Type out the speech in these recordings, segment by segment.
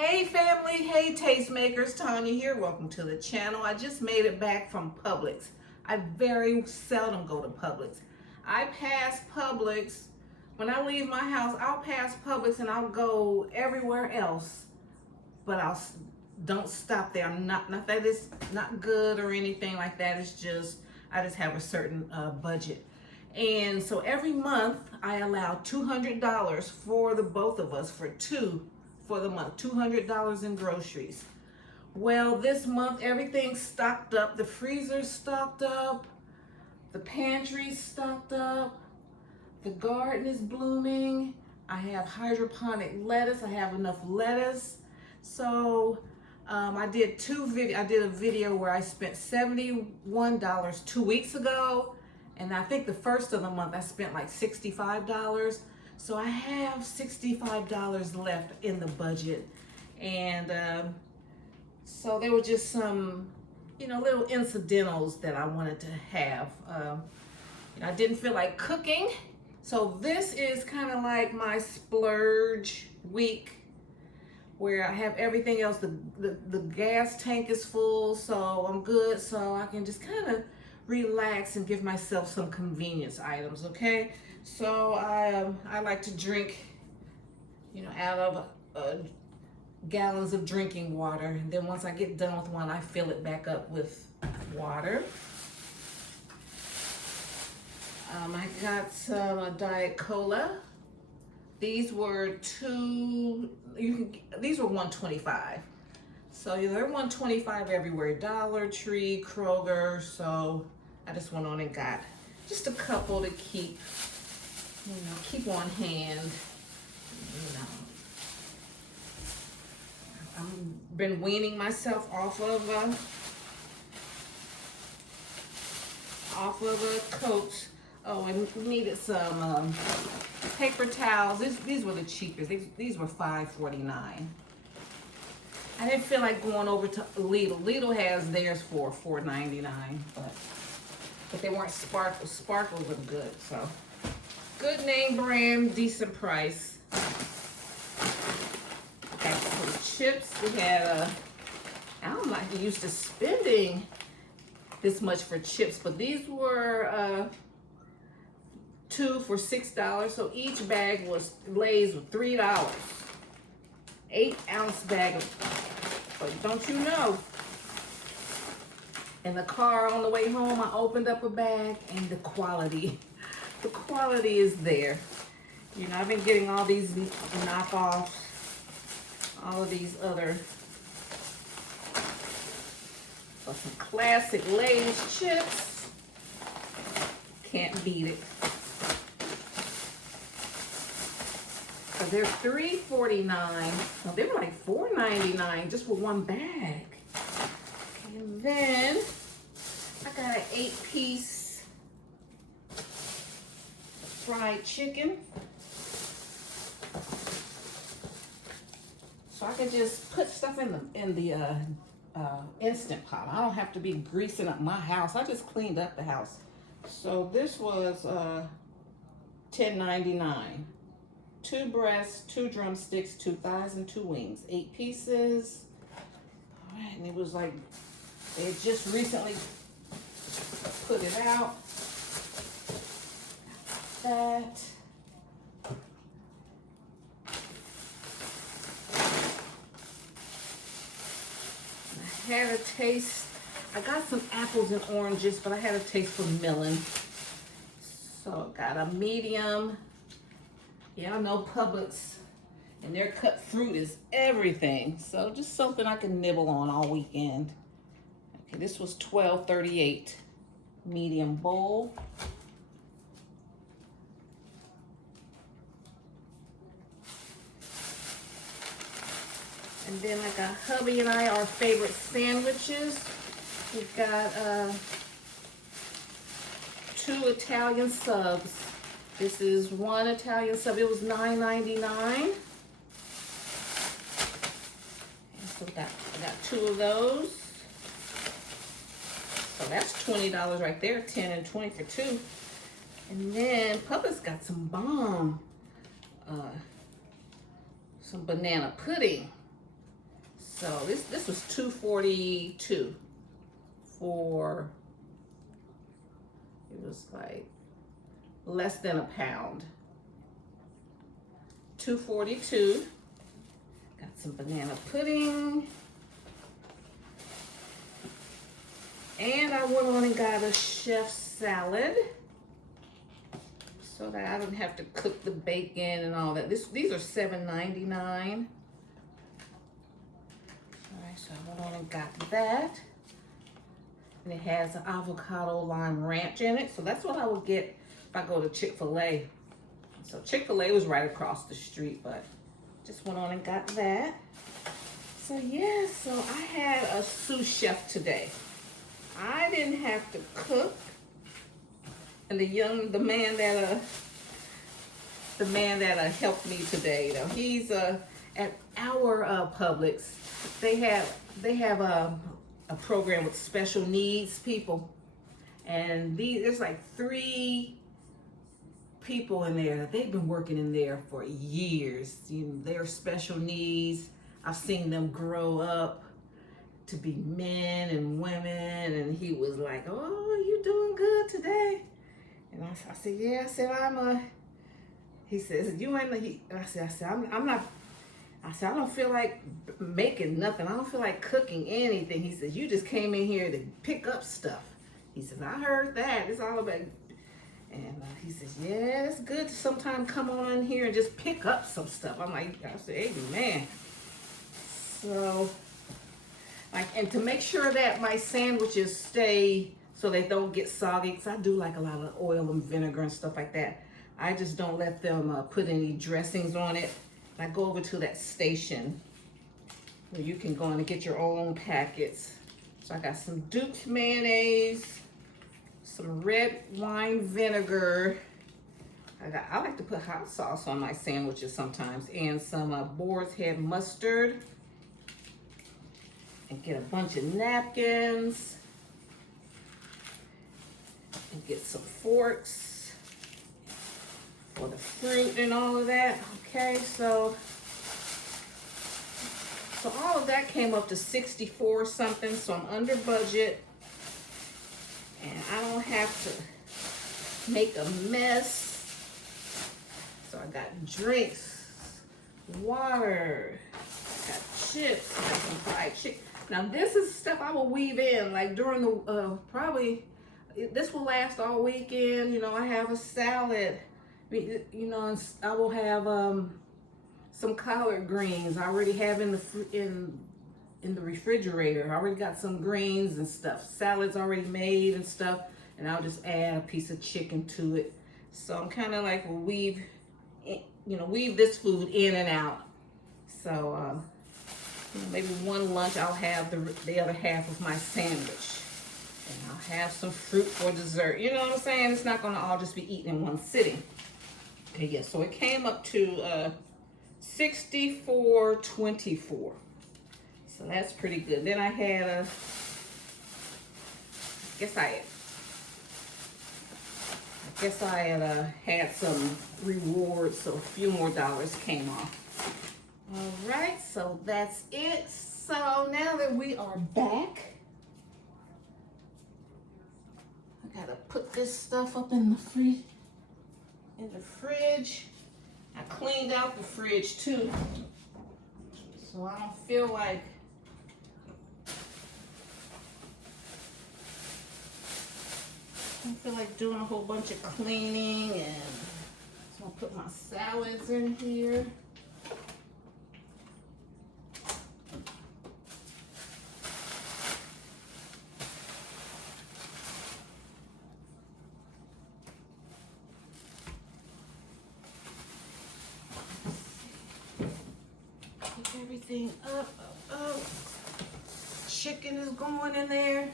Hey family, hey tastemakers, Tanya here. Welcome to the channel. I just made it back from Publix. I very seldom go to Publix. I pass Publix. When I leave my house, I'll pass Publix and I'll go everywhere else, but don't stop there. Not that it's not good or anything like that. It's just I just have a certain budget. And so every month I allow $200 for the both of us for the month, $200 in groceries. Well, this month everything's stocked up. The freezer's stocked up, the pantry's stocked up, the garden is blooming. I have hydroponic lettuce. I have enough lettuce. So I did a video where I spent $71 2 weeks ago, and I think the first of the month I spent like $65. So I have $65 left in the budget. And so there were just some, little incidentals that I wanted to have. I didn't feel like cooking. So this is kind of like my splurge week where I have everything else. The gas tank is full, so I'm good. So I can just kind of relax and give myself some convenience items, okay? So I like to drink, out of gallons of drinking water. And then once I get done with one, I fill it back up with water. I got some Diet Cola. These were these were $1.25. So they're $1.25 everywhere. Dollar Tree, Kroger. So I just went on and got just a couple to keep on hand. I've been weaning myself off of coats. Oh, and we needed some paper towels. These were the cheapest. These were $5.49. I didn't feel like going over to Lidl. Lidl has theirs for $4.99, but they weren't sparkles. Sparkles are good, so good name brand, decent price. Okay, for the chips, we had I'm not used to spending this much for chips, but these were 2 for $6. So each bag was Lay's with $3. 8-ounce bag of, but don't you know? In the car on the way home, I opened up a bag and the quality is there. I've been getting all these knockoffs, all of these other, some classic Lay's chips. Can't beat it. So they're $3.49. Well, they were like $4.99 just for one bag. And then I got an 8-piece fried chicken. So I could just put stuff in the Instant Pot. I don't have to be greasing up my house. I just cleaned up the house. So this was $10.99. 2 breasts, 2 drumsticks, 2 thighs, and 2 wings. 8 pieces. All right, and it was like they had just recently put it out. That. I had a taste. I got some apples and oranges, but I had a taste for melon. So I got a medium. Y'all know Publix and their cut fruit is everything. So just something I can nibble on all weekend. Okay, this was $12.38. Medium bowl. And then like hubby and I, our favorite sandwiches. We've got 2 Italian subs. This is 1 Italian sub. It was $9.99. So I got 2 of those. So that's $20 right there. 10 and 20 for 2. And then Publix got some bomb, some banana pudding. So this was $2.42 for, it was like less than a pound. $2.42. Got some banana pudding. And I went on and got a chef's salad so that I don't have to cook the bacon and all that. These are $7.99. All right, so I went on and got that. And it has an avocado lime ranch in it. So that's what I would get if I go to Chick-fil-A. So Chick-fil-A was right across the street, but just went on and got that. So yeah, so I had a sous chef today. I didn't have to cook, and the man that helped me today, though, he's at our Publix. They have a program with special needs people, and there's like 3 people in there that they've been working in there for years. You know, they're special needs. I've seen them grow up to be men and women, and he was like, "Oh, you doing good today?" And I said, "Yeah." I said, he says, "You ain't," I said, I'm not, I said, "I don't feel like making nothing. I don't feel like cooking anything." He says, "You just came in here to pick up stuff." He says, "I heard that. It's all about," and he says, "Yeah, it's good to sometimes come on in here and just pick up some stuff." I'm like, I said, "Amen." So, like, and to make sure that my sandwiches stay so they don't get soggy, because I do like a lot of oil and vinegar and stuff like that. I just don't let them put any dressings on it. I go over to that station where you can go in and get your own packets. So I got some Duke's mayonnaise, some red wine vinegar. I like to put hot sauce on my sandwiches sometimes, and some Boar's Head mustard. And get a bunch of napkins. And get some forks for the fruit and all of that. Okay, so all of that came up to 64 something, so I'm under budget. And I don't have to make a mess. So I got drinks, water, I got chips, I got some fried chicken. Now this is stuff I will weave in, like during the, probably, this will last all weekend. You know, I have a salad, you know, and I will have some collard greens I already have in the refrigerator. I already got some greens and stuff. Salad's already made and stuff, and I'll just add a piece of chicken to it. So I'm kind of like weave this food in and out. So, maybe one lunch I'll have the other half of my sandwich. And I'll have some fruit for dessert. You know what I'm saying? It's not going to all just be eaten in one sitting. Okay, yeah, so it came up to $64.24. So that's pretty good. Then I had had some rewards, so a few more dollars came off. All right, so that's it. So now that we are back, I gotta put this stuff up in the fridge. I cleaned out the fridge too, so I don't feel like doing a whole bunch of cleaning. And so I'll put my salads in here. Everything up. Chicken is going in there.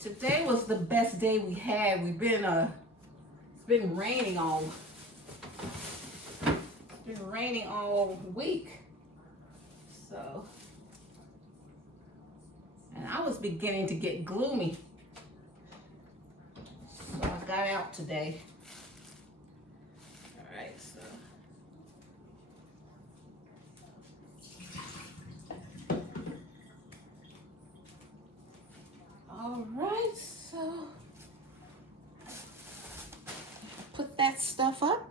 Today was the best day we had. It's been raining all week. So beginning to get gloomy. So I got out today. All right, so. All right, so put that stuff up.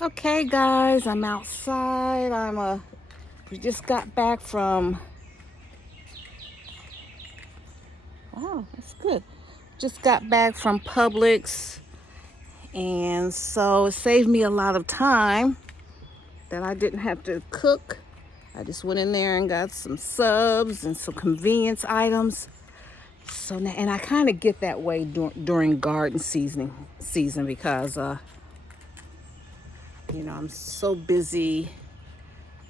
Okay, guys, I'm outside. We just got back from. Wow, that's good. Just got back from Publix, and so it saved me a lot of time that I didn't have to cook. I just went in there and got some subs and some convenience items. So now, and I kind of get that way during garden season because you know, I'm so busy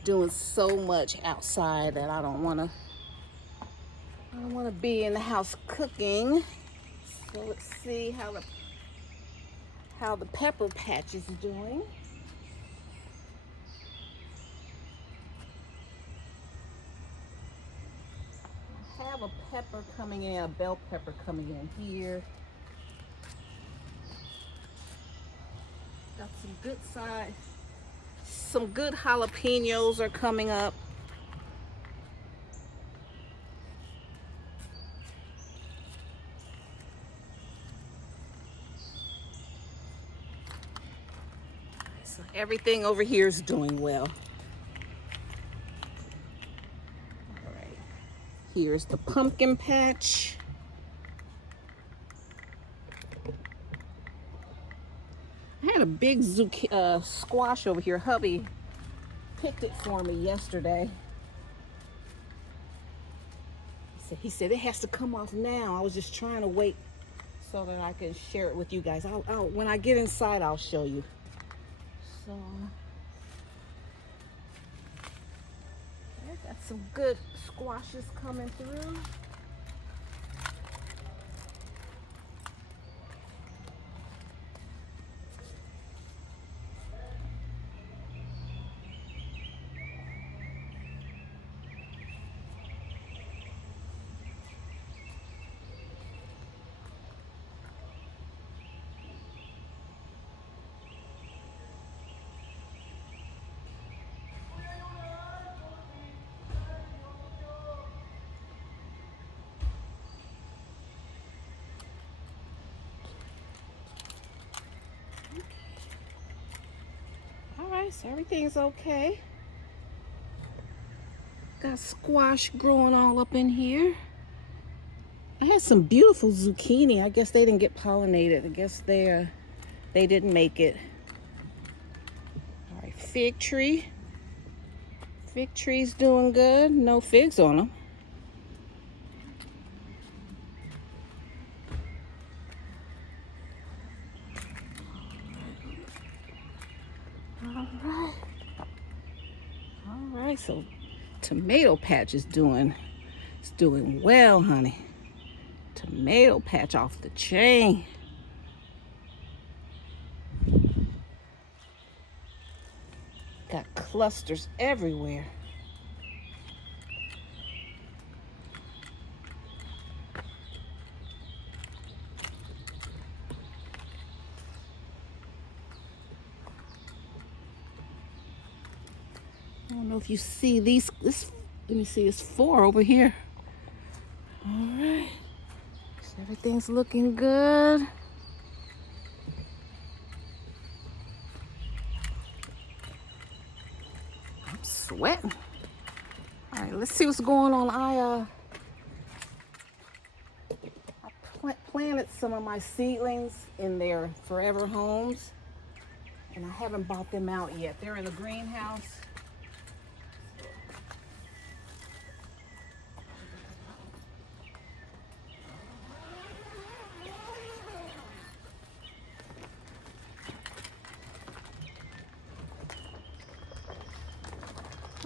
doing so much outside that I don't want to be in the house cooking. So let's see how the pepper patch is doing. I have a pepper coming in, a bell pepper coming in here. Got some good size, some good jalapenos are coming up. So everything over here is doing well. All right, here's the pumpkin patch. I had a big squash over here. Hubby picked it for me yesterday. He said it has to come off now. I was just trying to wait so that I can share it with you guys. When I get inside, I'll show you. So I got some good squashes coming through. So everything's okay. Got squash growing all up in here. I had some beautiful zucchini. I guess they didn't get pollinated. I guess they didn't make it. All right, fig tree. Fig tree's doing good. No figs on them. All right, so tomato patch is doing well, honey. Tomato patch off the chain. Got clusters everywhere. I don't know if you see these. Let me see. It's 4 over here. All right. So everything's looking good. I'm sweating. All right. Let's see what's going on. I planted some of my seedlings in their forever homes, and I haven't bought them out yet. They're in the greenhouse.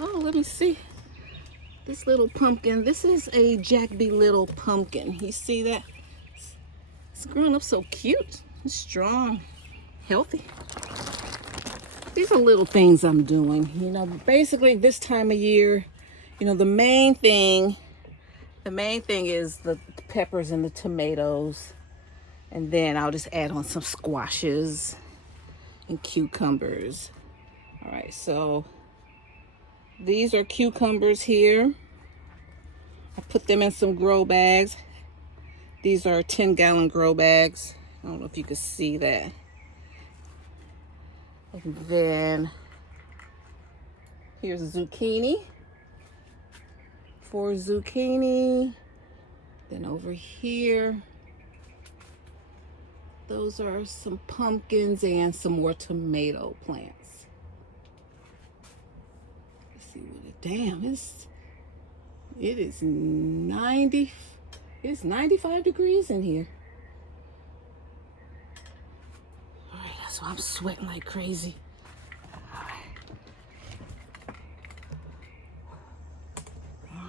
Oh, let me see. This little pumpkin. This is a Jack B. Little pumpkin. You see that? It's growing up so cute. It's strong, healthy. These are little things I'm doing. You know, basically this time of year, you know, the main thing The main thing is the peppers and the tomatoes. And then I'll just add on some squashes and cucumbers. All right, so these are cucumbers here. I put them in some grow bags. These are 10-gallon grow bags. I don't know if you can see that. And then here's zucchini. 4 zucchini. Then over here, those are some pumpkins and some more tomato plants. Let's see what damn, it is 95 degrees in here. All right, that's why I'm sweating like crazy.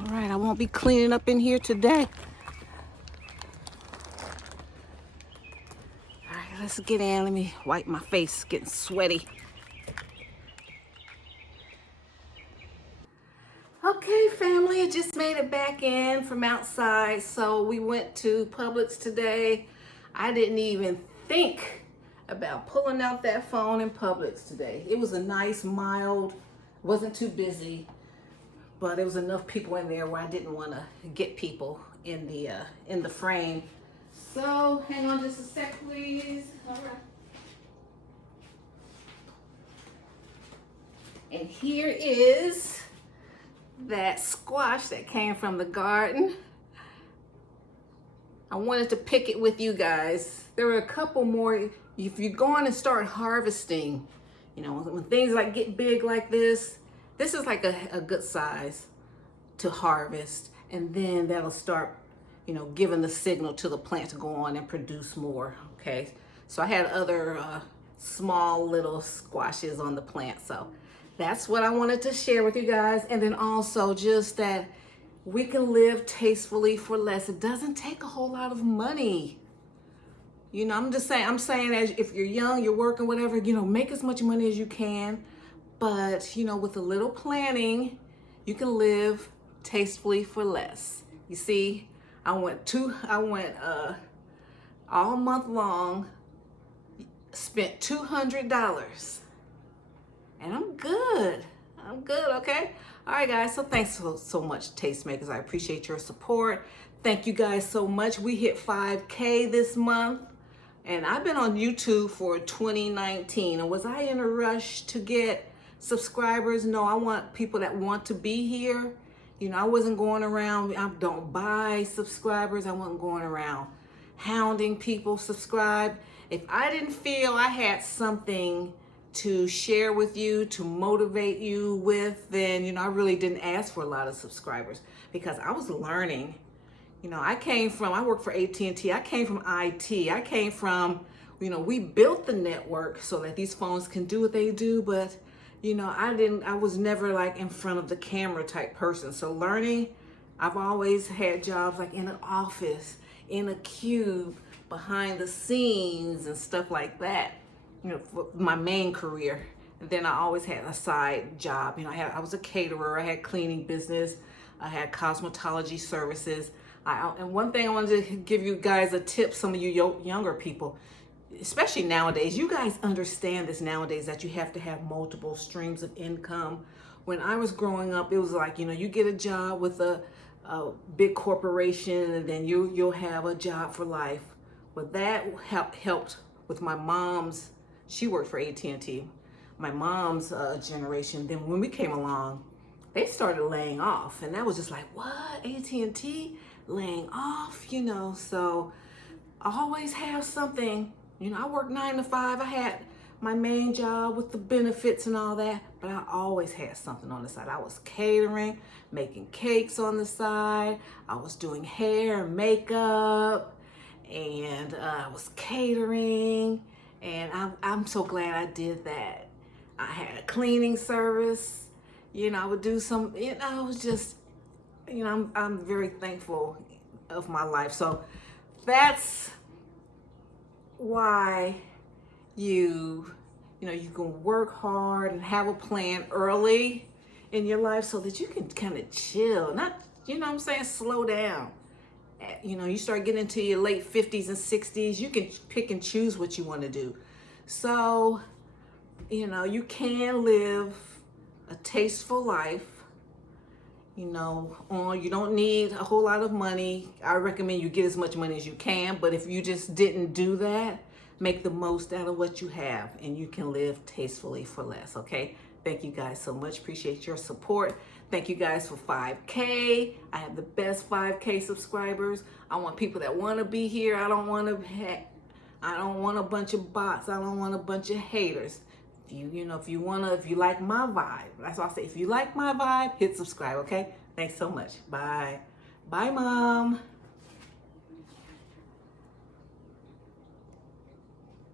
All right, I won't be cleaning up in here today. All right, let's get in. Let me wipe my face, it's getting sweaty. Okay, family, I just made it back in from outside. So we went to Publix today. I didn't even think about pulling out that phone in Publix today. It was a nice, mild, wasn't too busy, but there was enough people in there where I didn't want to get people in the frame. So hang on just a sec, please. All right. And here is that squash that came from the garden. I wanted to pick it with you guys. There were a couple more. If you're going to start harvesting, you know, when things like get big like this is like a good size to harvest, and then that'll start, you know, giving the signal to the plant to go on and produce more. Okay, so I had other small little squashes on the plant, so that's what I wanted to share with you guys. And then also just that we can live tastefully for less. It doesn't take a whole lot of money. You know, I'm saying as if you're young, you're working, whatever, you know, make as much money as you can. But, you know, with a little planning, you can live tastefully for less. You see, I went all month long, spent $200. And I'm good, okay? All right, guys, so thanks so much, Tastemakers. I appreciate your support. Thank you guys so much. We hit 5K this month, and I've been on YouTube for 2019. And was I in a rush to get subscribers? No, I want people that want to be here. You know, I wasn't going around, I don't buy subscribers. I wasn't going around hounding people subscribe. If I didn't feel I had something to share with you, to motivate you with, then, you know, I really didn't ask for a lot of subscribers, because I was learning. You know, I worked for AT&T. I came from IT. I came from, you know, we built the network so that these phones can do what they do, but, you know, I was never like in front of the camera type person. So learning, I've always had jobs like in an office, in a cube, behind the scenes and stuff like that. You know, for my main career. And then I always had a side job. You know, I was a caterer. I had cleaning business. I had cosmetology services. And one thing I wanted to give you guys a tip, some of you younger people, especially nowadays, you guys understand this nowadays, that you have to have multiple streams of income. When I was growing up, it was like, you know, you get a job with a big corporation, and then you'll have a job for life. But that helped with my mom's. She worked for AT&T. My mom's generation, then when we came along, they started laying off. And that was just like, what? AT&T laying off? You know, so I always have something. You know, I worked 9 to 5. I had my main job with the benefits and all that, but I always had something on the side. I was catering, making cakes on the side. I was doing hair and makeup, and I was catering. And I'm so glad I did that. I had a cleaning service. You know, I would do some, you know, it was just, you know, I'm very thankful of my life. So that's why you know, you can work hard and have a plan early in your life so that you can kind of chill. Not you know what I'm saying, slow down. You know, you start getting into your late 50s and 60s, you can pick and choose what you want to do. So, you know, you can live a tasteful life. You know, you don't need a whole lot of money. I recommend you get as much money as you can, but if you just didn't do that, make the most out of what you have, and you can live tastefully for less, okay? Thank you guys so much. Appreciate your support. Thank you guys for 5K. I have the best 5K subscribers. I want people that want to be here. I don't want a bunch of bots. I don't want a bunch of haters. If you like my vibe, that's why I say, if you like my vibe, hit subscribe, okay? Thanks so much. Bye. Bye, Mom.